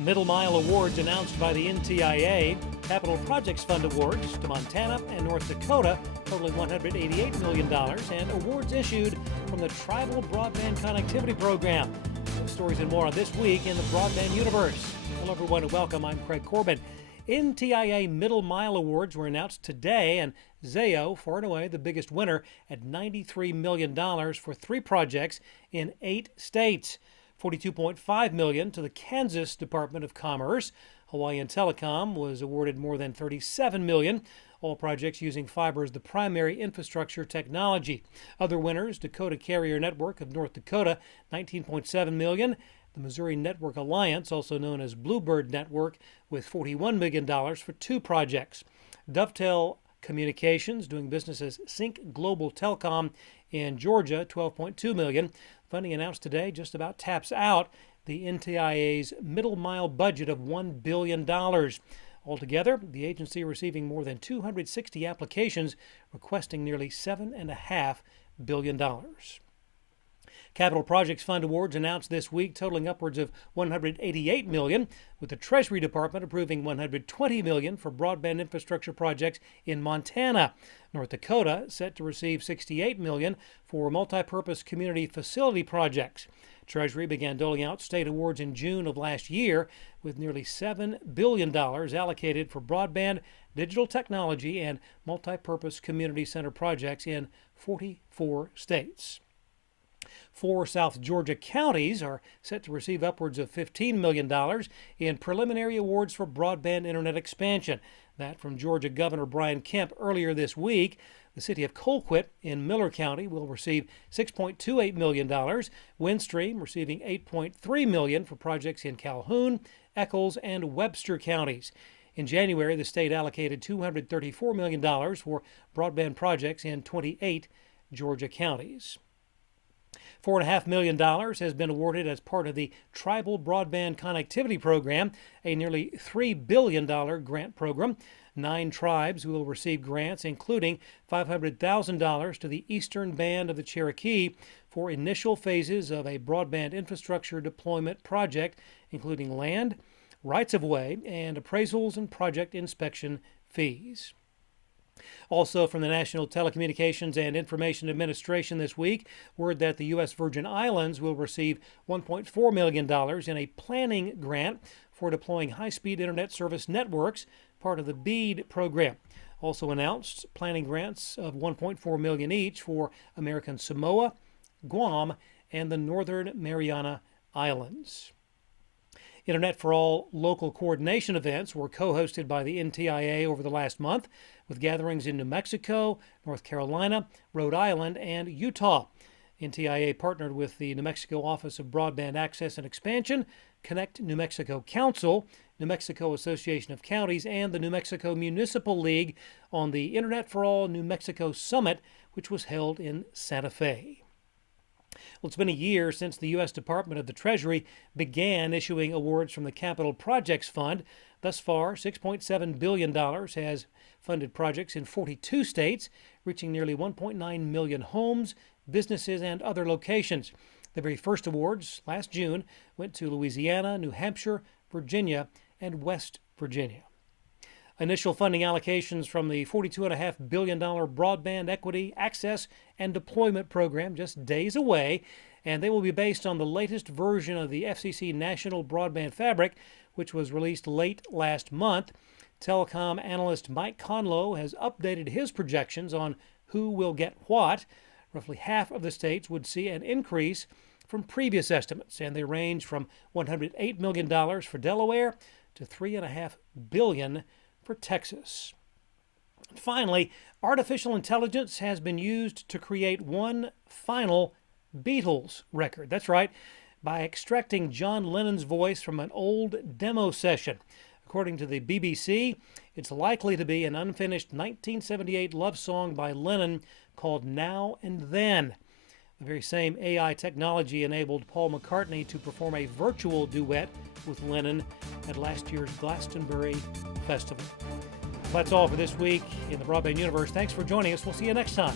Middle Mile Awards announced by the NTIA, Capital Projects Fund Awards to Montana and North Dakota totaling $188 million, and awards issued from the Tribal Broadband Connectivity Program. Those stories and more on This Week in the Broadband Universe. Hello everyone and welcome, I'm Craig Corbin. NTIA Middle Mile Awards were announced today, and Zayo, far and away the biggest winner at $93 million for 3 projects in 8 states. $42.5 million to the Kansas Department of Commerce. Hawaiian Telecom was awarded more than $37 million. All projects using fiber as the primary infrastructure technology. Other winners, Dakota Carrier Network of North Dakota, $19.7 million. The Missouri Network Alliance, also known as Bluebird Network, with $41 million for 2 projects. Dovetail Communications, doing business as Sync Global Telecom in Georgia, $12.2 million. Funding announced today just about taps out the NTIA's middle mile budget of $1 billion. Altogether, the agency receiving more than 260 applications requesting nearly $7.5 billion. Capital Projects Fund Awards announced this week totaling upwards of $188 million, with the Treasury Department approving $120 million for broadband infrastructure projects in Montana. North Dakota set to receive $68 million for multipurpose community facility projects. Treasury began doling out state awards in June of last year, with nearly $7 billion allocated for broadband, digital technology, and multipurpose community center projects in 44 states. 4 South Georgia counties are set to receive upwards of $15 million in preliminary awards for broadband internet expansion. That from Georgia Governor Brian Kemp earlier this week. The city of Colquitt in Miller County will receive $6.28 million. Windstream receiving $8.3 million for projects in Calhoun, Eccles, and Webster counties. In January, the state allocated $234 million for broadband projects in 28 Georgia counties. $4.5 million has been awarded as part of the Tribal Broadband Connectivity Program, a nearly $3 billion grant program. 9 tribes will receive grants, including $500,000 to the Eastern Band of the Cherokee for initial phases of a broadband infrastructure deployment project, including land, rights-of-way, and appraisals and project inspection fees. Also from the National Telecommunications and Information Administration this week, word that the U.S. Virgin Islands will receive $1.4 million in a planning grant for deploying high-speed internet service networks, part of the BEAD program. Also announced planning grants of $1.4 million each for American Samoa, Guam, and the Northern Mariana Islands. Internet for All local coordination events were co-hosted by the NTIA over the last month, with gatherings in New Mexico, North Carolina, Rhode Island, and Utah. NTIA partnered with the New Mexico Office of Broadband Access and Expansion, Connect New Mexico Council, New Mexico Association of Counties, and the New Mexico Municipal League on the Internet for All New Mexico Summit, which was held in Santa Fe. Well, it's been a year since the U.S. Department of the Treasury began issuing awards from the Capital Projects Fund. Thus far, $6.7 billion has funded projects in 42 states, reaching nearly 1.9 million homes, businesses, and other locations. The very first awards, last June, went to Louisiana, New Hampshire, Virginia, and West Virginia. Initial funding allocations from the $42.5 billion Broadband Equity, Access, and Deployment Program just days away, and they will be based on the latest version of the FCC National Broadband Fabric, which was released late last month. Telecom analyst Mike Conlow has updated his projections on who will get what. Roughly half of the states would see an increase from previous estimates, and they range from $108 million for Delaware to $3.5 billion for Texas. Finally, artificial intelligence has been used to create one final Beatles record. That's right, by extracting John Lennon's voice from an old demo session. According to the BBC, it's likely to be an unfinished 1978 love song by Lennon called Now and Then. The very same AI technology enabled Paul McCartney to perform a virtual duet with Lennon at last year's Glastonbury Festival. That's all for this week in the Broadband Universe. Thanks for joining us. We'll see you next time.